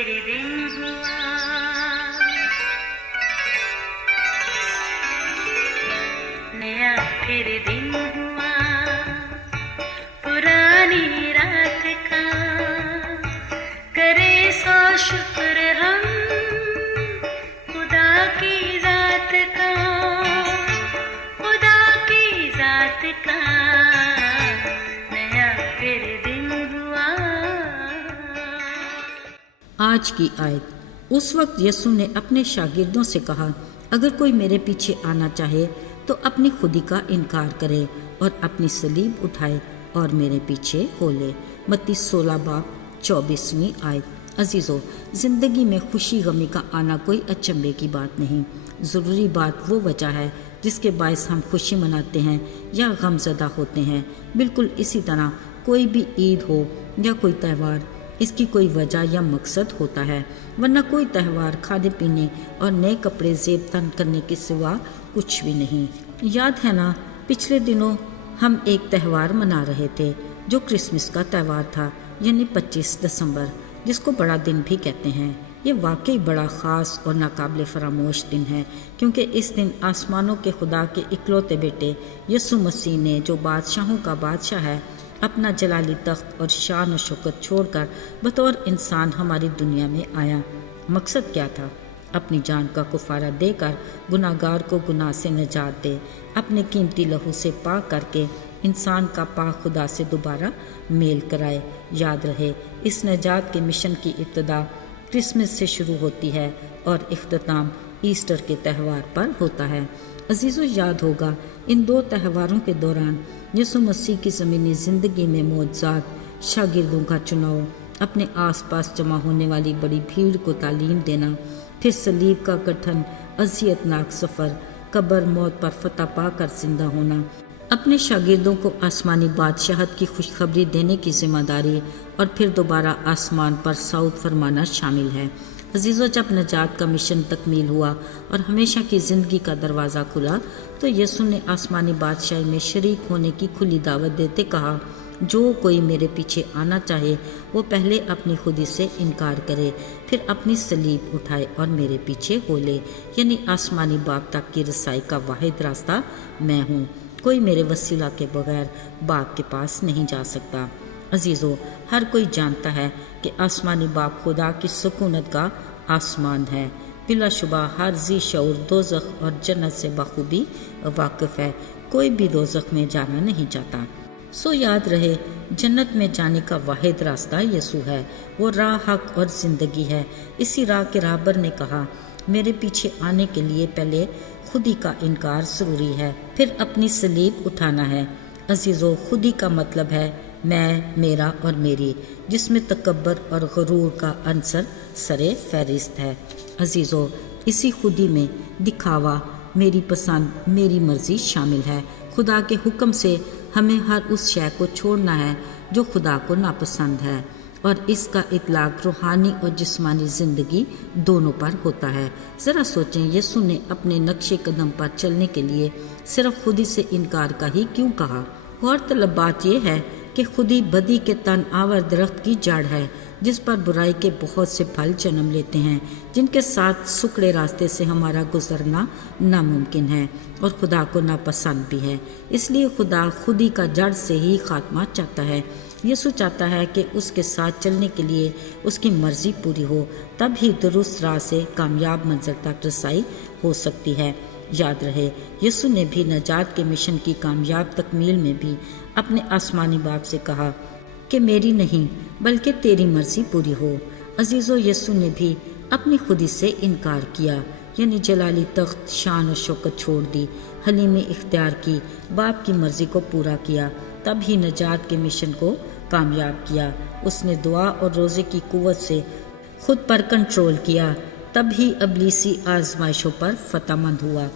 پھر دن ہوا، نیا پھر دن ہوا، پرانی رات کا کرے سو شکر ہم خدا کی ذات کا، خدا کی ذات کا نیا پھر دن ہوا۔ آج کی آیت۔ اس وقت یسوع نے اپنے شاگردوں سے کہا، اگر کوئی میرے پیچھے آنا چاہے تو اپنی خودی کا انکار کرے اور اپنی صلیب اٹھائے اور میرے پیچھے ہو لے۔ متی 16 باب 24ویں آیت۔ عزیزو، زندگی میں خوشی غمی کا آنا کوئی اچنبے کی بات نہیں۔ ضروری بات وہ وجہ ہے جس کے باعث ہم خوشی مناتے ہیں یا غم زدہ ہوتے ہیں۔ بالکل اسی طرح کوئی بھی عید ہو یا کوئی تہوار، اس کی کوئی وجہ یا مقصد ہوتا ہے، ورنہ کوئی تہوار کھانے پینے اور نئے کپڑے زیب تن کرنے کے سوا کچھ بھی نہیں۔ یاد ہے نا، پچھلے دنوں ہم ایک تہوار منا رہے تھے جو کرسمس کا تہوار تھا، یعنی 25 دسمبر، جس کو بڑا دن بھی کہتے ہیں۔ یہ واقعی بڑا خاص اور ناقابل فراموش دن ہے، کیونکہ اس دن آسمانوں کے خدا کے اکلوتے بیٹے یسوع مسیح نے، جو بادشاہوں کا بادشاہ ہے، اپنا جلالی تخت اور شان و شوکت چھوڑ کر بطور انسان ہماری دنیا میں آیا۔ مقصد کیا تھا؟ اپنی جان کا کفارہ دے کر گناہ گار کو گناہ سے نجات دے، اپنے قیمتی لہو سے پاک کر کے انسان کا پاک خدا سے دوبارہ میل کرائے۔ یاد رہے، اس نجات کے مشن کی ابتدا کرسمس سے شروع ہوتی ہے اور اختتام ایسٹر کے تہوار پر ہوتا ہے۔ عزیزو، یاد ہوگا ان دو تہواروں کے دوران یسوع مسیح کی زمینی زندگی میں معجزات، شاگردوں کا چناؤ، اپنے آس پاس جمع ہونے والی بڑی بھیڑ کو تعلیم دینا، پھر صلیب کا کٹھن اذیت ناک سفر، قبر موت پر فتح پا کر زندہ ہونا، اپنے شاگردوں کو آسمانی بادشاہت کی خوشخبری دینے کی ذمہ داری، اور پھر دوبارہ آسمان پر صعود فرمانا شامل ہے۔ عزیزو، جب نجات کا مشن تکمیل ہوا اور ہمیشہ کی زندگی کا دروازہ کھلا تو یسوع نے آسمانی بادشاہی میں شریک ہونے کی کھلی دعوت دیتے کہا، جو کوئی میرے پیچھے آنا چاہے وہ پہلے اپنی خودی سے انکار کرے، پھر اپنی صلیب اٹھائے اور میرے پیچھے ہو لے۔ یعنی آسمانی باپ تک کی رسائی کا واحد راستہ میں ہوں۔ کوئی میرے وسیلہ کے بغیر باپ کے پاس نہیں جا سکتا۔ عزیزو، ہر کوئی جانتا ہے کہ آسمانی باپ خدا کی سکونت کا آسمان ہے۔ بلا شبہ ہر ذی شعور دوزخ اور جنت سے بخوبی واقف ہے۔ کوئی بھی دوزخ میں جانا نہیں چاہتا۔ سو یاد رہے، جنت میں جانے کا واحد راستہ یسوع ہے۔ وہ راہ، حق اور زندگی ہے۔ اسی راہ کے راہبر نے کہا، میرے پیچھے آنے کے لیے پہلے خودی کا انکار ضروری ہے، پھر اپنی صلیب اٹھانا ہے۔ عزیزو، خودی کا مطلب ہے میں، میرا اور میری، جس میں تکبر اور غرور کا عنصر سرے فہرست ہے۔ عزیزو، اسی خودی میں دکھاوا، میری پسند، میری مرضی شامل ہے۔ خدا کے حکم سے ہمیں ہر اس شے کو چھوڑنا ہے جو خدا کو ناپسند ہے، اور اس کا اطلاق روحانی اور جسمانی زندگی دونوں پر ہوتا ہے۔ ذرا سوچیں، یسوع نے اپنے نقش قدم پر چلنے کے لیے صرف خودی سے انکار کا ہی کیوں کہا؟ غور طلب بات یہ ہے کہ خودی بدی کے تن آور درخت کی جڑ ہے، جس پر برائی کے بہت سے پھل جنم لیتے ہیں، جن کے ساتھ سکڑے راستے سے ہمارا گزرنا ناممکن ہے اور خدا کو ناپسند بھی ہے۔ اس لیے خدا خودی کا جڑ سے ہی خاتمہ چاہتا ہے۔ یسوع چاہتا ہے کہ اس کے ساتھ چلنے کے لیے اس کی مرضی پوری ہو، تب ہی درست راہ سے کامیاب منزل تک رسائی ہو سکتی ہے۔ یاد رہے، یسوع نے بھی نجات کے مشن کی کامیاب تکمیل میں بھی اپنے آسمانی باپ سے کہا کہ میری نہیں بلکہ تیری مرضی پوری ہو۔ عزیزو، یسوع نے بھی اپنی خودی سے انکار کیا، یعنی جلالی تخت، شان و شوکت چھوڑ دی، حلیمی اختیار کی، باپ کی مرضی کو پورا کیا، تب ہی نجات کے مشن کو کامیاب کیا۔ اس نے دعا اور روزے کی قوت سے خود پر کنٹرول کیا، تب ہی ابلیسی آزمائشوں پر فتح مند ہوا۔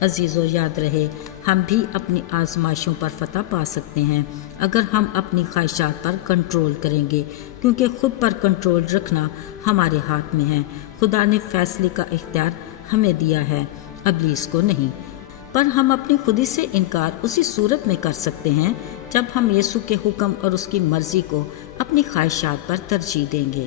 عزیزو، یاد رہے، ہم بھی اپنی آزمائشوں پر فتح پا سکتے ہیں اگر ہم اپنی خواہشات پر کنٹرول کریں گے، کیونکہ خود پر کنٹرول رکھنا ہمارے ہاتھ میں ہے۔ خدا نے فیصلے کا اختیار ہمیں دیا ہے، ابلیس کو نہیں۔ پر ہم اپنی خودی سے انکار اسی صورت میں کر سکتے ہیں جب ہم یسوع کے حکم اور اس کی مرضی کو اپنی خواہشات پر ترجیح دیں گے۔